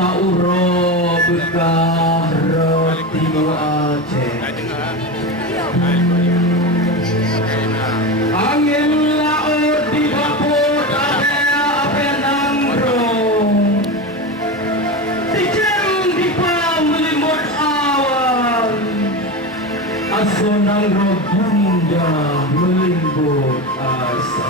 Tauro Bekah Roti Aceh angin laut di bapur ada penang rong dijem di pam melimut awan asonang robunda melimbut asa.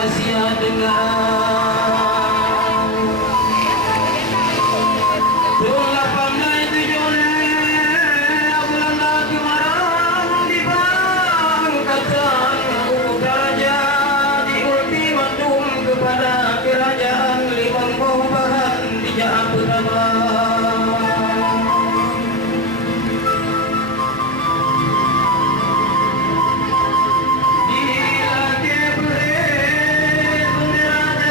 Asia Tenggara Tula pandai tujuannya Belanda kemarang di pangkatan Raja di ultimatum kepada kerajaan Limang Perubahan di Jalan Pertama. Di lagi beri bendera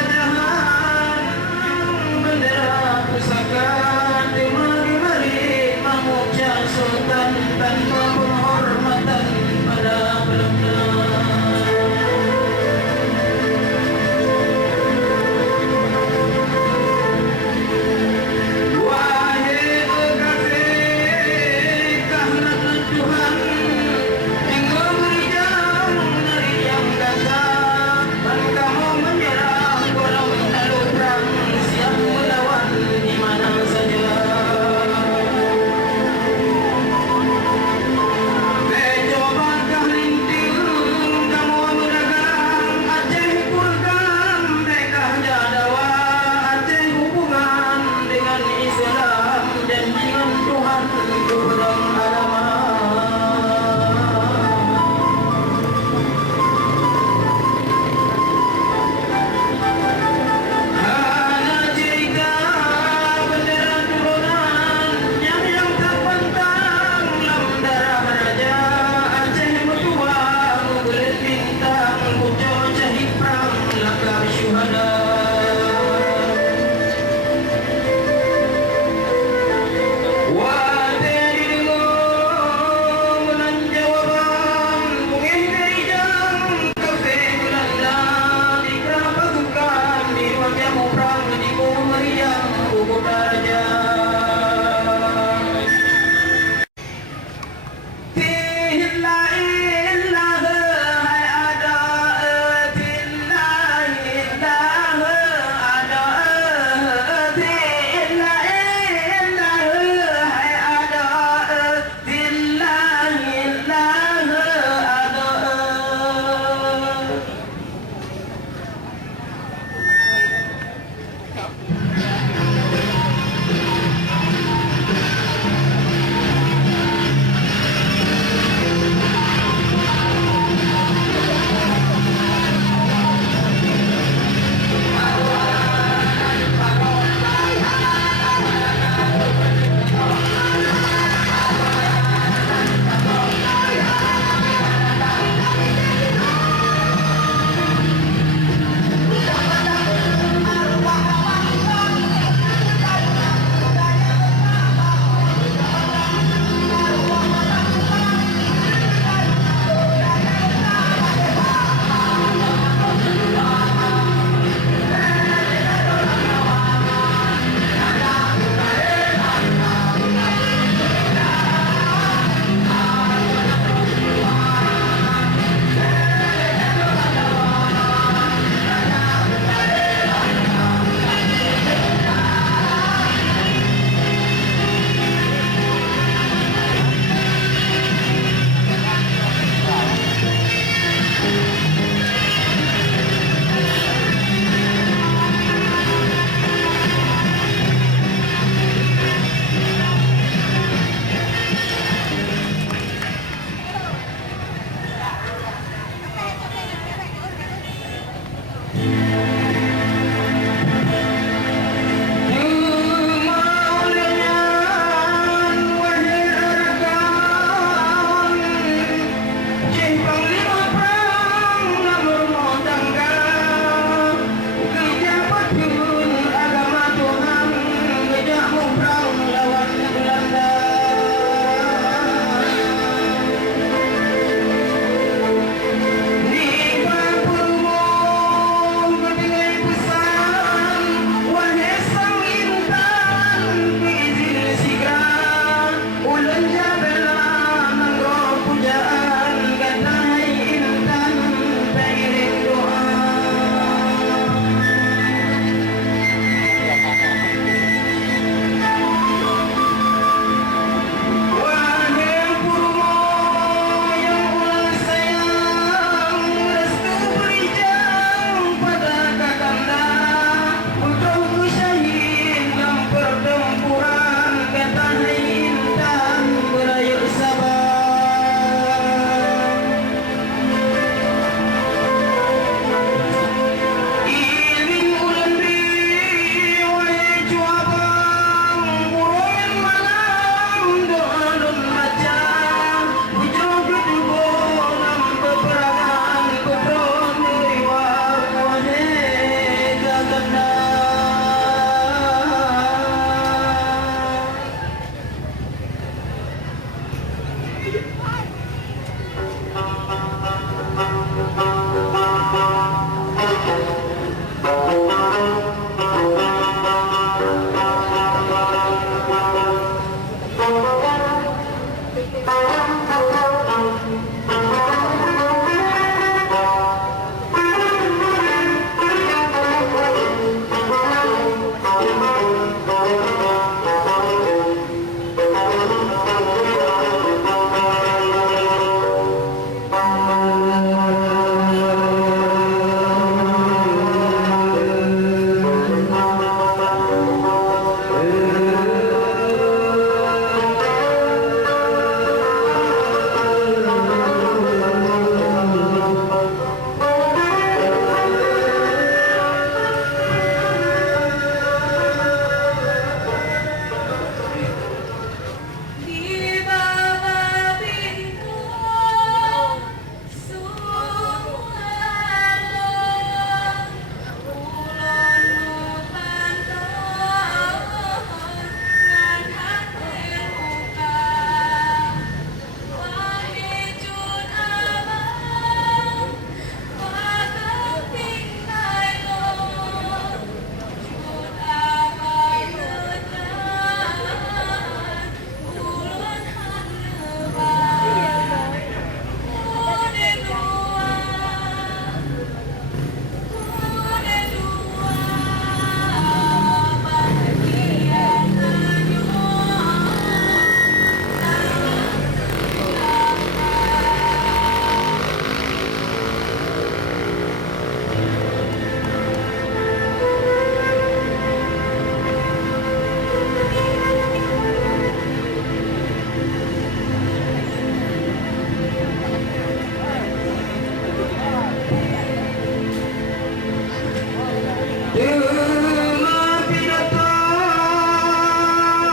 Dengan pidato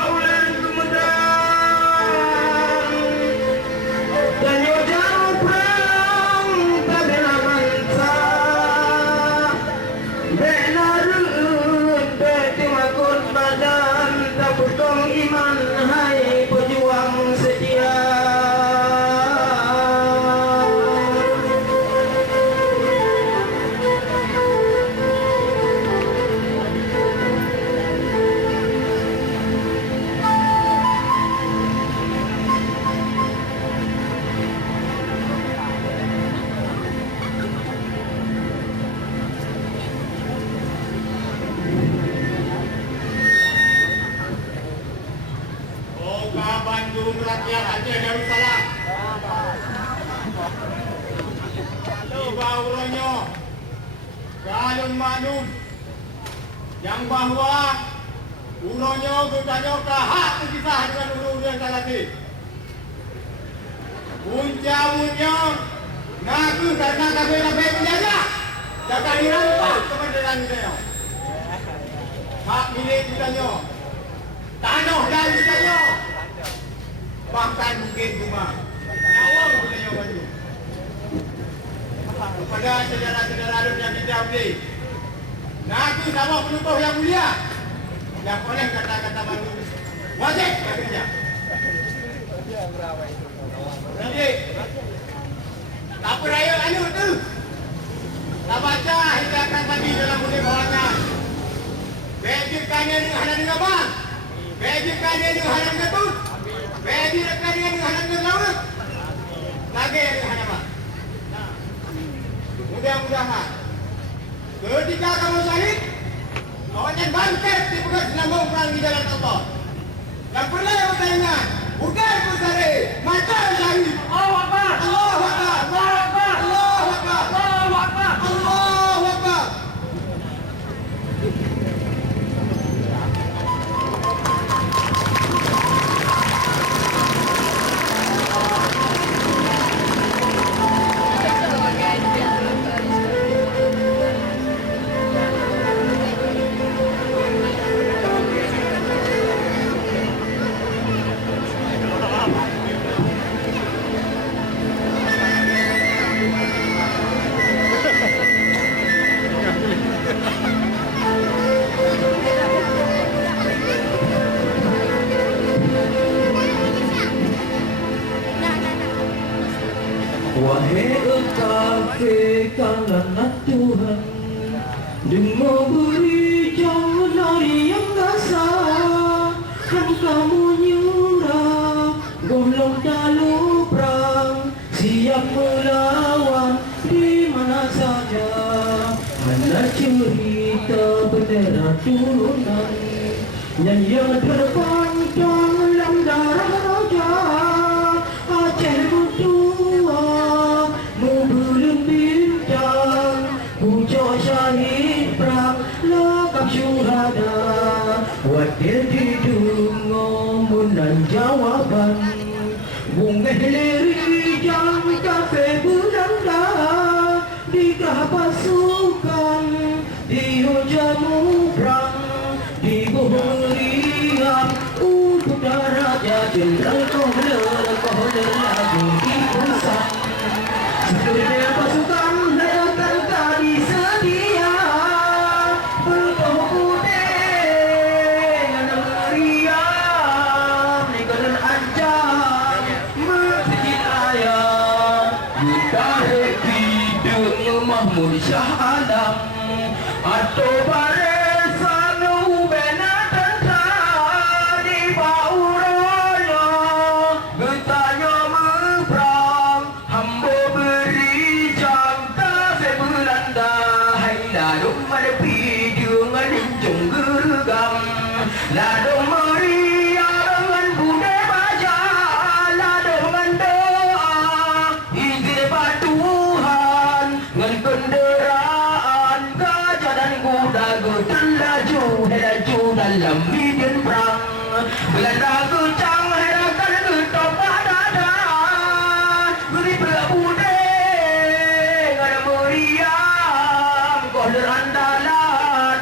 oleh kemudahan dan jauh perang tak bela bangsa benar bertimakut badan tak potong iman hai pejuang setia. Bandung rakyat Aceh Darussalam. Tiba uronyo kalun manun yang bahwa uronyo bertanya ke hak kisah dengan urung yang salati. Punca-punca ngaku karena kafe-kafe penjajah jaga dirampas kementerian kita. Hak milik kita, tanah dan kita. Bahkan mungkin rumah nyawa budaya Bandung. Kepada saudara-saudara yang kita hormati, ngaku sama penutup yang mulia yang oleh kata-kata Bandung wajib bekerja. Jadi tak peraya anu tu, tak baca hinggakan tadi dalam buku bawakan. Bejikannya dengan hanan dengan bejikannya dengan hanan ketut. Bagi rekan dengan halangan laut lagi dengan apa? Mudah-mudahan ketika kamu syahid kau akan bangkit di bekas lambung perang di jalan Allah. Dan pernah yang bertanya bukan bersari mata syahid. Allahu Akbar, Allahu Akbar, Allahu Akbar, Allahu Akbar, Allahu Akbar, Allahu Akbar. Wahai engkau anak Tuhan, dengan beri jangan lari yang dasar, kan kamu nyurah golong dalu perang, siap melawan di mana saja. Mana cerita bendera turunan, nyanyian terpantang dalam darah raja Aceh berdua. Membelum bintang pucuk syahid perang lakap syuhada. Wadir didungo munan jawaban bunga lirik jam kafe belanda. Dikah pasukan di hujamu perang di beriam untuk daraja jenderal kohler lagu di pusat. Seluruh pasukan datang tadi sedia bertubuh putih dengan meriam dengan ancam masjid ayam ditarik hidung Mahmud Shah Alam atau barisan ubena tentara di bawah raya bertanya memperang hamba beri jangka sebelanda. Hai ladung menepi dengan lincung gergam, ladung meriam dengan budaya baja, ladung dengan doa izin pada Tuhan dengan kenderaan gajah dan kuda terlaju dalam medan perang. Belanda kencang herakan getop dada, beri putih dengan meriam kohler andalan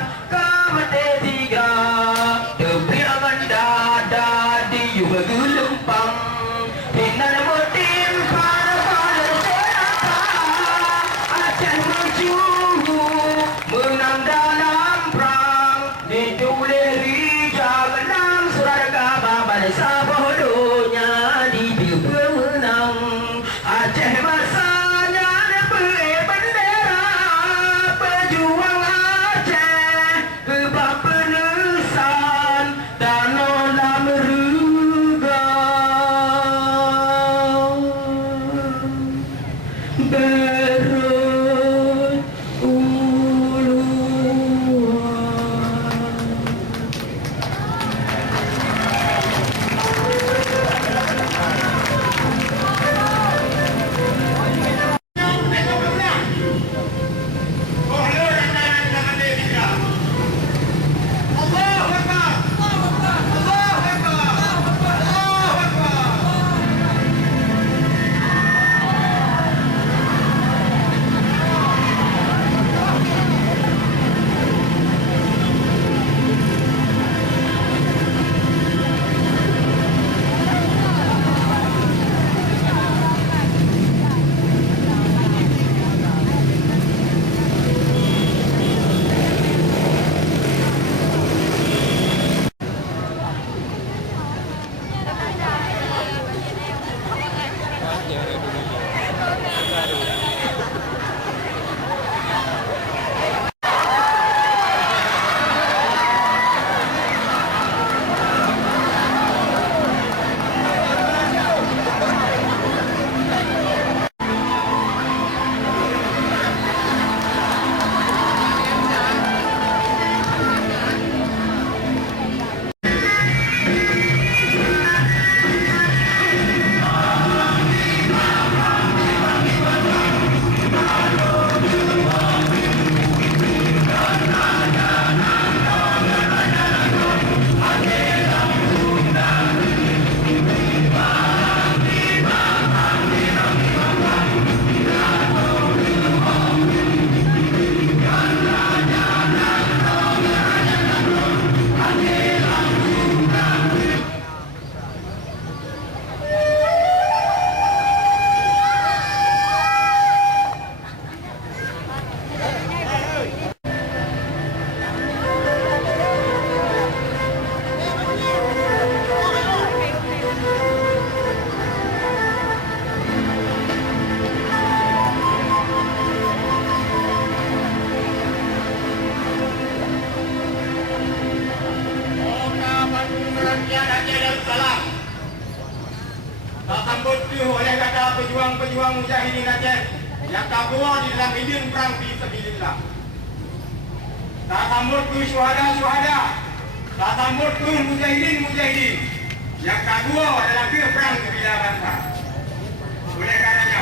berjuang mujahidin Aceh yang kagua di dalam medan perang fi sabilillah. Tak sambut ke syuhada-syuhada, tak sambut ke mujahidin-mujahidin yang kagua dalam perang bela bangsa. Oleh karenanya,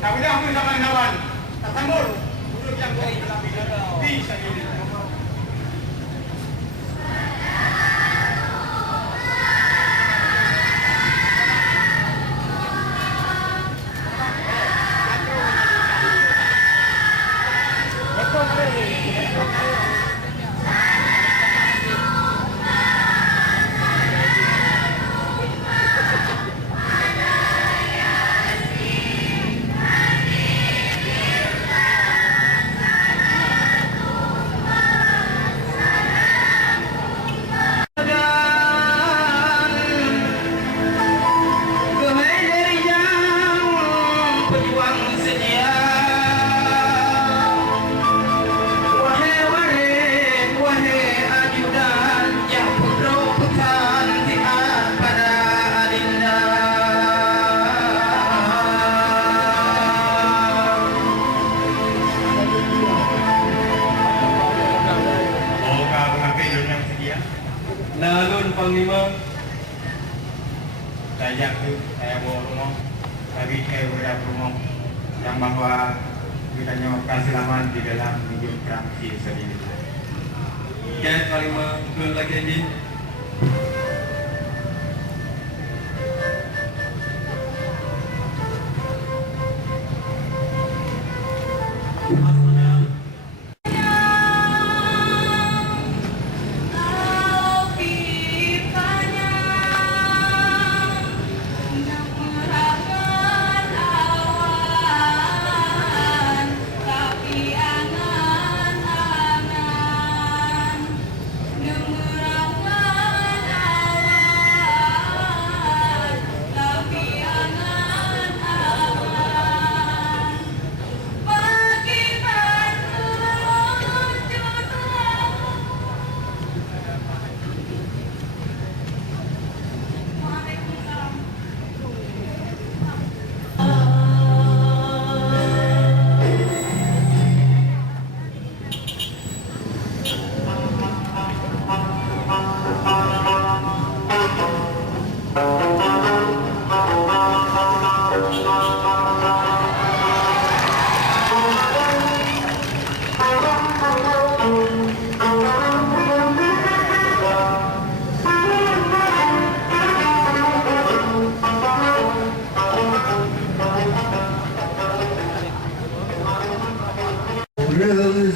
tak mudah pun zaman-zaman tak sambut bunuh yang baik dalam medan fi sabilillah. Nalun Panglima, saya bawa rumah, tapi saya berada rumah yang bahwa kita nyawakan selamat di dalam media perang fi sabilillah. Ya Panglima, belum lagi ini.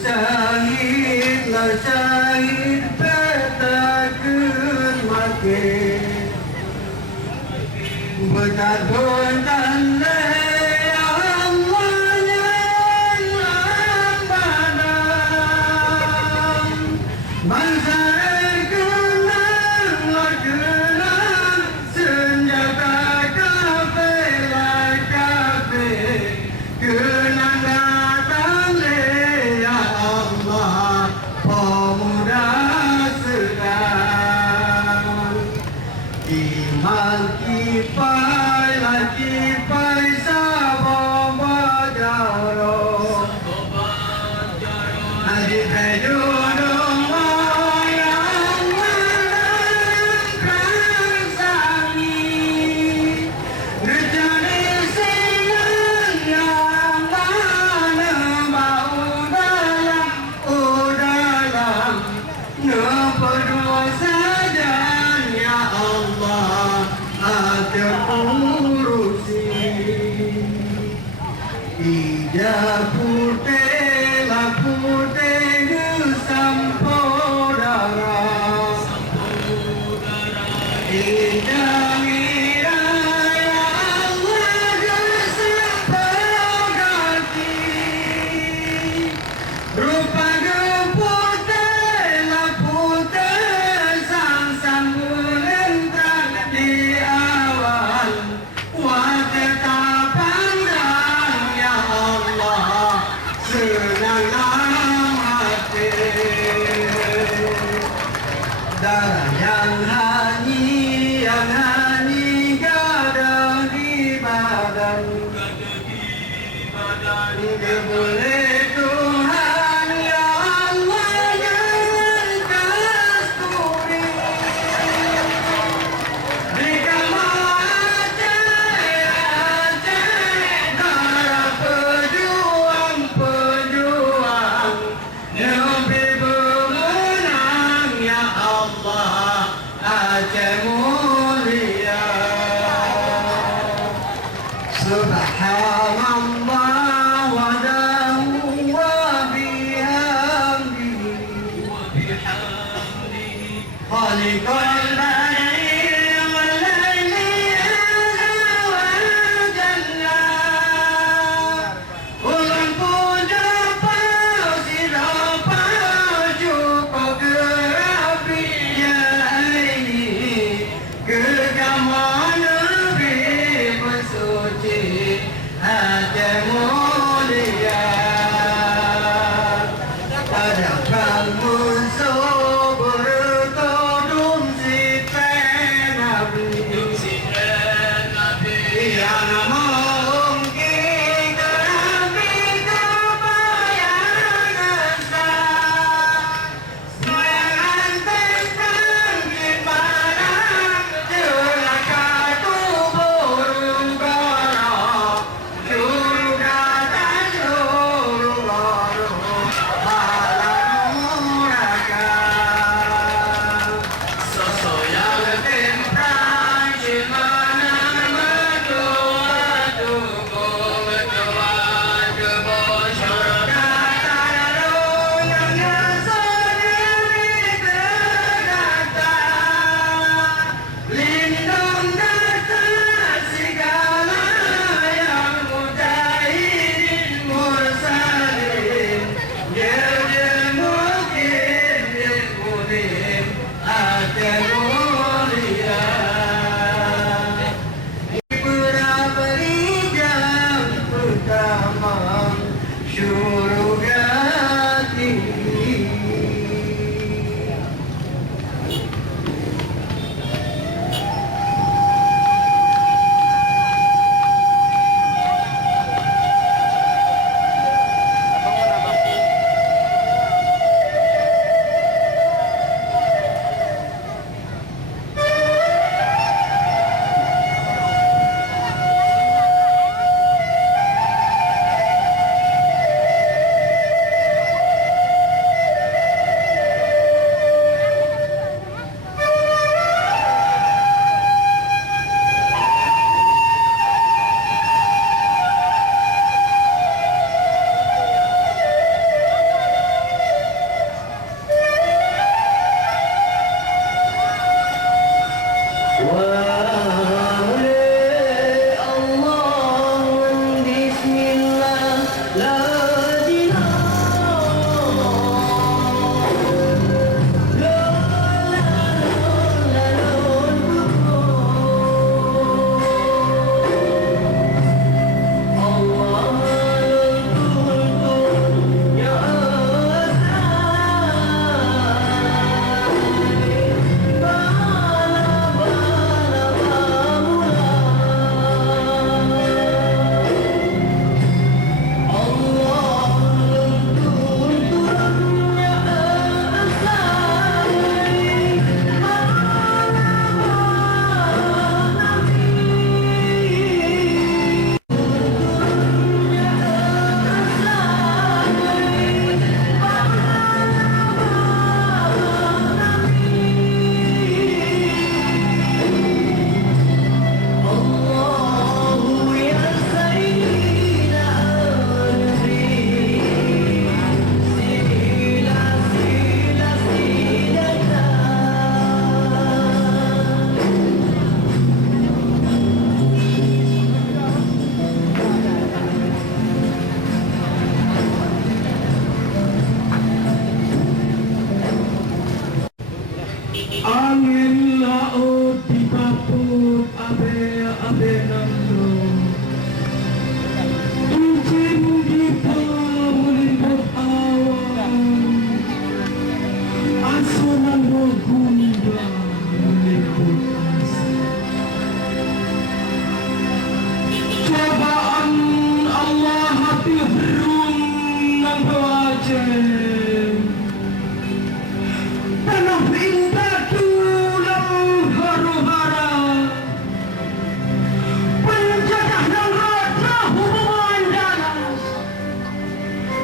Syahid lah syahid petakan makin bertadun tanda ya Allah yang abadan bangsa kenang kenang senjata kafilah kafir kenang datang ya Allah pemuda sedang iman kipai sabon bajaro adik pedudung yang menangkan sangi rejani singan yang mana mau dalam neperdua saja ya Allah urusi ida putih la putih sampodara ida mira ya Allah sampodati rupa putih la putih sang menentang di awal wajah tak pandang ya Allah senang hati darah yang hani gada di badan boleh Tuhan ya Allah jangan kasturi di kamar Aceh darah pejuang-pejuang Nabi bermenang ya Allah Aceh mulia Subhanallah wa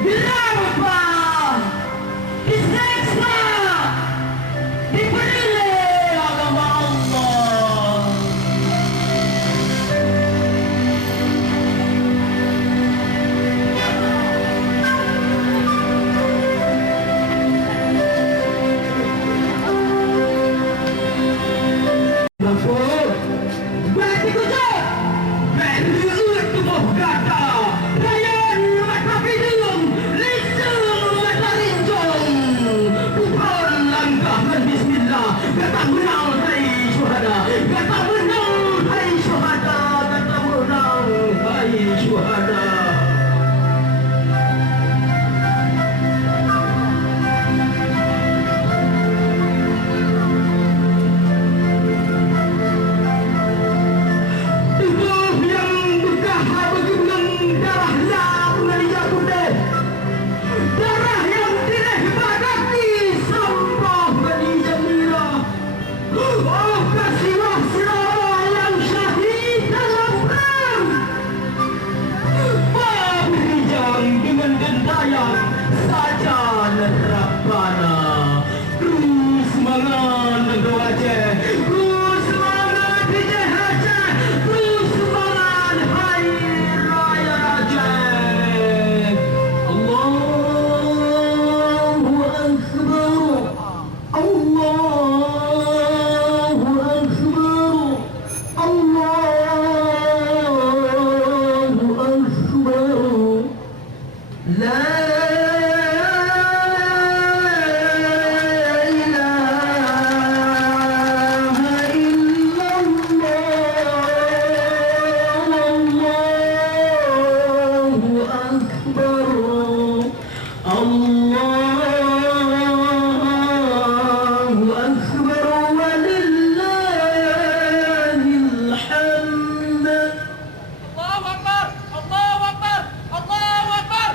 dirampas, diseksa, dipelihara agama Allah. Berarti kujur, berliut tubuh kata, rayan mata bidung, lisung mata rincung, putar langkah berbismillah, kata menang hai syuhada, kata menang hai syuhada, kata menang hai syuhada. Tubuh yang bekah bergulung darahnya mengalir putih, darah yang tidak badati sampah bani Jamila. Oh kasihan saudara yang syahid dalam perang, berhijang dengan gentayangan saja Rabbana. Terus semangat negara Aceh, terus semangat Aceh Aceh, terus semangat hai raya Aceh. Allahu Akbar, Allahu Akbar, Allahu Akbar. La ilaha illallah, Allahu Akbar, Allahu Akbar, walillahil hamd. Allahu Akbar! Allahu Akbar! Allahu Akbar!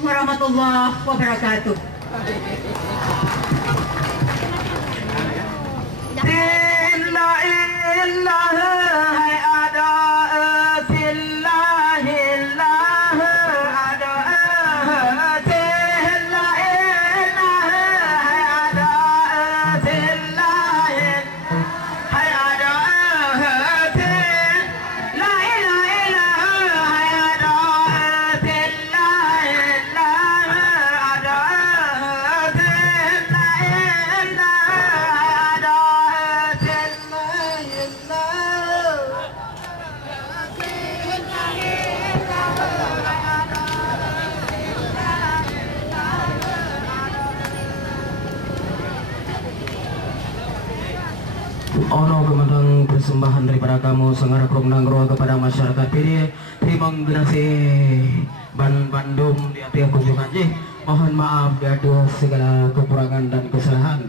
warahmatullahi wabarakatuh. Ono kemandang persembahan daripada kamu Sangara Kromnang Roa kepada masyarakat ini. Terima kasih Bandung di hati kunjungan. Mohon maaf di atas segala kekurangan dan kesalahan.